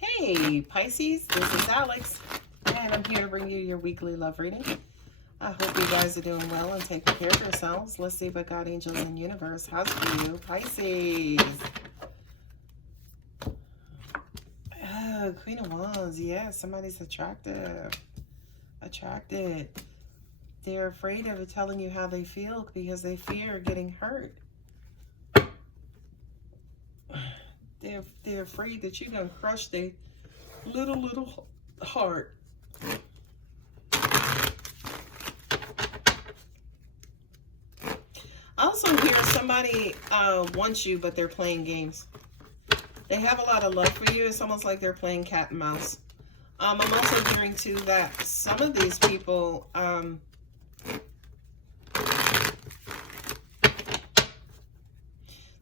Hey Pisces, this is Alex, and I'm here to bring you your weekly love reading. I hope you guys are doing well and taking care of yourselves. Let's see what God, angels, and universe has for you, Pisces. Oh, Queen of Wands. Yeah, somebody's attracted. They're afraid of telling you how they feel because they fear getting hurt. They're afraid that you're gonna crush their little heart. I also hear somebody wants you, but they're playing games. They have a lot of love for you. It's almost like they're playing cat and mouse. I'm also hearing too that some of these people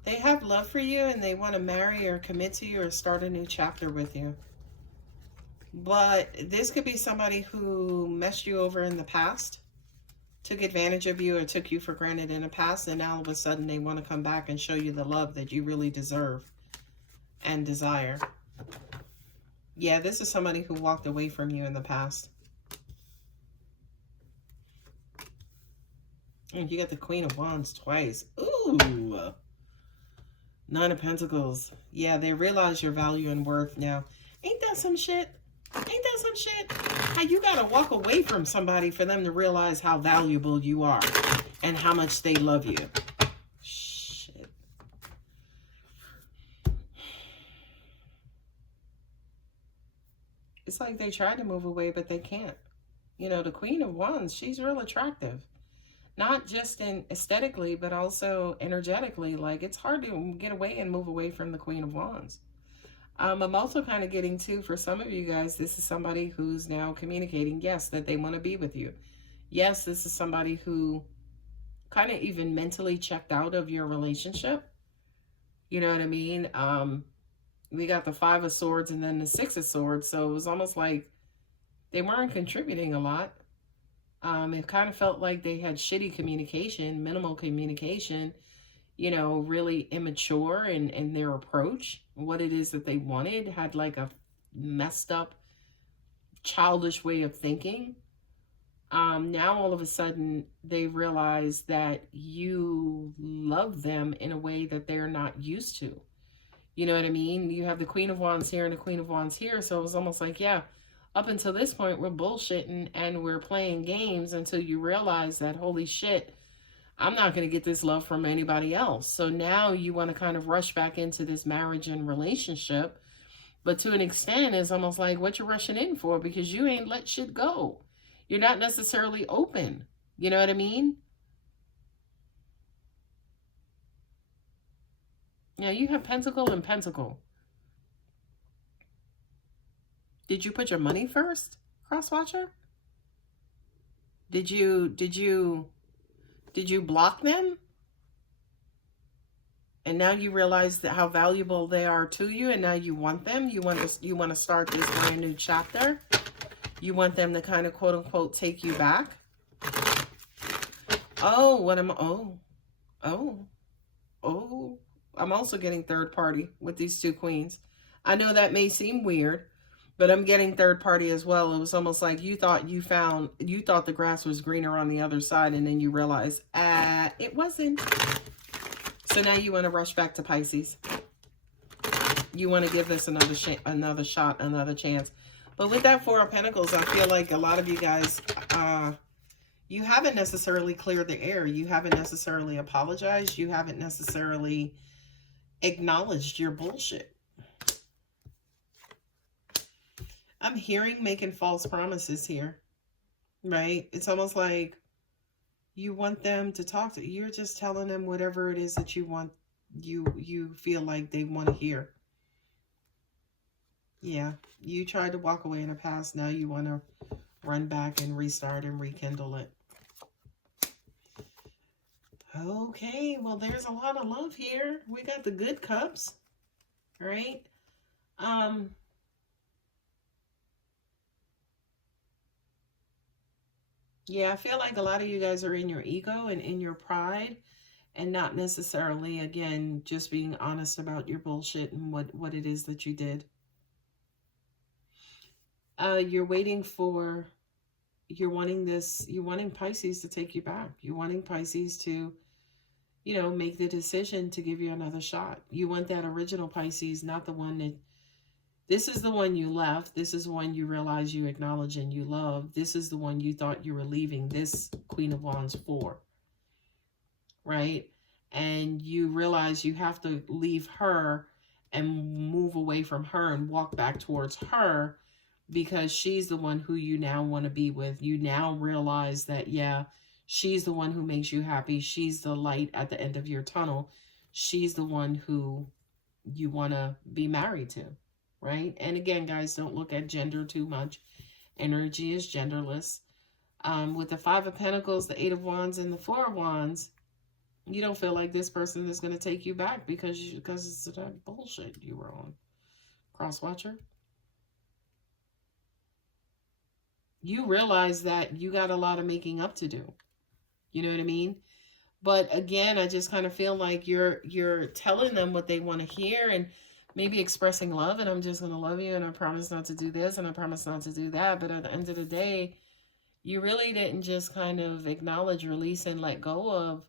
they have love for you and they want to marry or commit to you or start a new chapter with you. But this could be somebody who messed you over in the past, took advantage of you or took you for granted in the past, and now all of a sudden they want to come back and show you the love that you really deserve and desire. Yeah, this is somebody who walked away from you in the past. And you got the Queen of Wands twice. Ooh. Nine of Pentacles. Yeah, they realize your value and worth now. Ain't that some shit? Ain't that some shit? How you gotta walk away from somebody for them to realize how valuable you are and how much they love you. Shit. It's like they tried to move away, but they can't. You know, the Queen of Wands, she's real attractive. Not just in aesthetically, but also energetically. Like, it's hard to get away and move away from the Queen of Wands. I'm also kind of getting to, for some of you guys, this is somebody who's now communicating, yes, that they want to be with you. Yes, this is somebody who kind of even mentally checked out of your relationship. You know what I mean? We got the Five of Swords and then the Six of Swords. So it was almost like they weren't contributing a lot. It kind of felt like they had shitty communication, minimal communication, you know, really immature in their approach. What it is that they wanted, had like a messed up, childish way of thinking. Now all of a sudden they realize that you love them in a way that they're not used to. You know what I mean? You have the Queen of Wands here and the Queen of Wands here. So it was almost like, yeah, up until this point, we're bullshitting and we're playing games until you realize that, holy shit, I'm not going to get this love from anybody else. So now you want to kind of rush back into this marriage and relationship. But to an extent, it's almost like what you're rushing in for, because you ain't let shit go. You're not necessarily open. You know what I mean? Now you have Pentacle and Pentacle. Did you put your money first, Crosswatcher? Did you block them? And now you realize that how valuable they are to you, and now you want them. You want to start this brand new chapter. You want them to kind of quote unquote take you back. Oh, I'm also getting third party with these two queens. I know that may seem weird, but I'm getting third party as well. It was almost like you thought the grass was greener on the other side, and then you realize, it wasn't. So now you want to rush back to Pisces. You want to give this another shot, another chance. But with that Four of Pentacles, I feel like a lot of you guys, you haven't necessarily cleared the air. You haven't necessarily apologized. You haven't necessarily acknowledged your bullshit. I'm hearing making false promises here, right? It's almost like you want them to talk to you. You're just telling them whatever it is that you want, you feel like they want to hear. Yeah, you tried to walk away in the past. Now you want to run back and restart and rekindle it. Okay, well, there's a lot of love here. We got the good cups, right? Yeah, I feel like a lot of you guys are in your ego and in your pride, and not necessarily, again, just being honest about your bullshit and what it is that you did. You're waiting for, you're wanting Pisces to take you back. You're wanting Pisces to, make the decision to give you another shot. You want that original Pisces, not the one that, this is the one you left. This is the one you realize you acknowledge and you love. This is the one you thought you were leaving this Queen of Wands for, right? And you realize you have to leave her and move away from her and walk back towards her, because she's the one who you now want to be with. You now realize that, yeah, she's the one who makes you happy. She's the light at the end of your tunnel. She's the one who you want to be married to, right? And again, guys, don't look at gender too much. Energy is genderless. With the Five of Pentacles, the Eight of Wands, and the Four of Wands, you don't feel like this person is going to take you back because it's that bullshit you were on. Crosswatcher. You realize that you got a lot of making up to do. You know what I mean? But again, I just kind of feel like you're telling them what they want to hear and maybe expressing love, and I'm just going to love you, and I promise not to do this, and I promise not to do that. But at the end of the day, you really didn't just kind of acknowledge, release, and let go of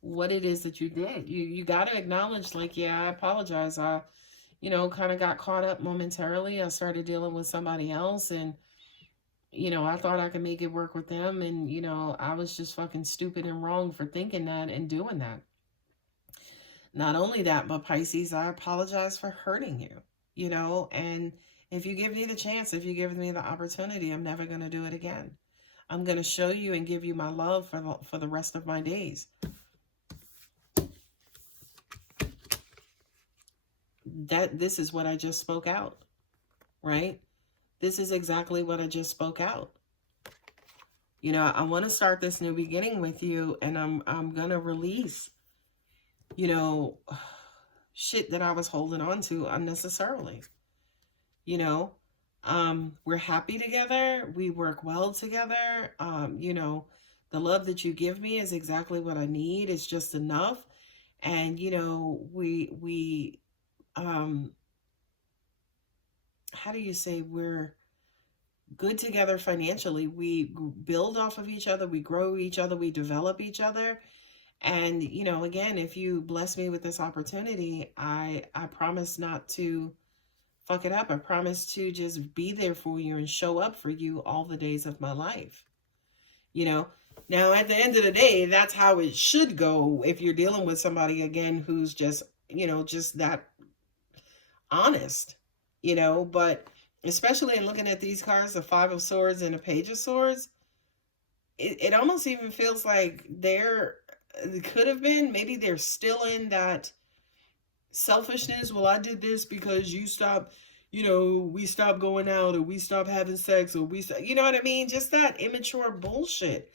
what it is that you did. You got to acknowledge, like, yeah, I apologize. I, kind of got caught up momentarily. I started dealing with somebody else, and I thought I could make it work with them, and, I was just fucking stupid and wrong for thinking that and doing that. Not only that, but Pisces, I apologize for hurting you, and if you give me the chance, if you give me the opportunity, I'm never going to do it again. I'm going to show you and give you my love for the rest of my days. This is what I just spoke out, right? This is exactly what I just spoke out. I want to start this new beginning with you, and I'm going to release, shit that I was holding on to unnecessarily. We're happy together. We work well together. The love that you give me is exactly what I need. It's just enough. And, we how do you say, we're good together financially. We build off of each other. We grow each other. We develop each other. And, again, if you bless me with this opportunity, I promise not to fuck it up. I promise to just be there for you and show up for you all the days of my life. Now, at the end of the day, that's how it should go if you're dealing with somebody, again, who's just, just that honest, but especially in looking at these cards, the Five of Swords and the Page of Swords, it almost even feels like could have been, maybe they're still in that selfishness. Well, I did this because you stopped, we stopped going out, or we stopped having sex, or you know what I mean? Just that immature bullshit.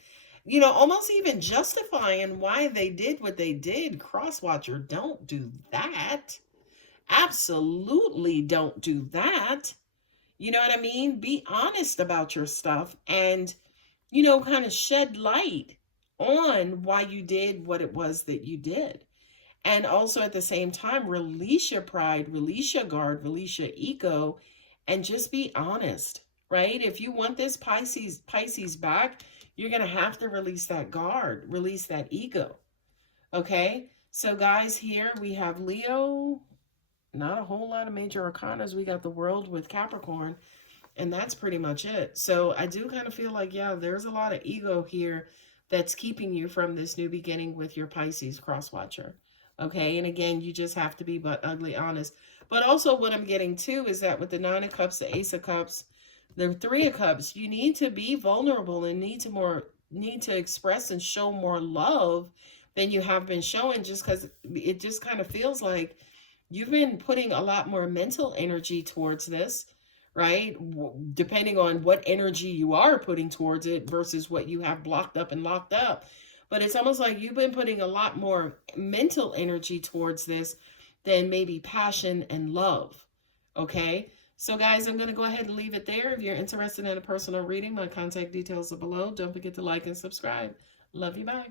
Almost even justifying why they did what they did. Crosswatcher, don't do that. Absolutely don't do that. You know what I mean? Be honest about your stuff and, kind of shed light on why you did what it was that you did. And also at the same time, release your pride, release your guard, release your ego, and just be honest, right? If you want this Pisces back, you're going to have to release that guard, release that ego. Okay? So guys, here we have Leo. Not a whole lot of major arcanas. We got the World with Capricorn, and that's pretty much it. So I do kind of feel like, yeah, there's a lot of ego here that's keeping you from this new beginning with your Pisces crosswatcher. Okay, and again, you just have to be but ugly honest. But also what I'm getting too is that with the Nine of Cups, the Ace of Cups, the Three of Cups, you need to be vulnerable and need to express and show more love than you have been showing, just because it just kind of feels like you've been putting a lot more mental energy towards this, right? Depending on what energy you are putting towards it versus what you have blocked up and locked up. But it's almost like you've been putting a lot more mental energy towards this than maybe passion and love. Okay? So guys, I'm going to go ahead and leave it there. If you're interested in a personal reading, my contact details are below. Don't forget to like and subscribe. Love you. Bye.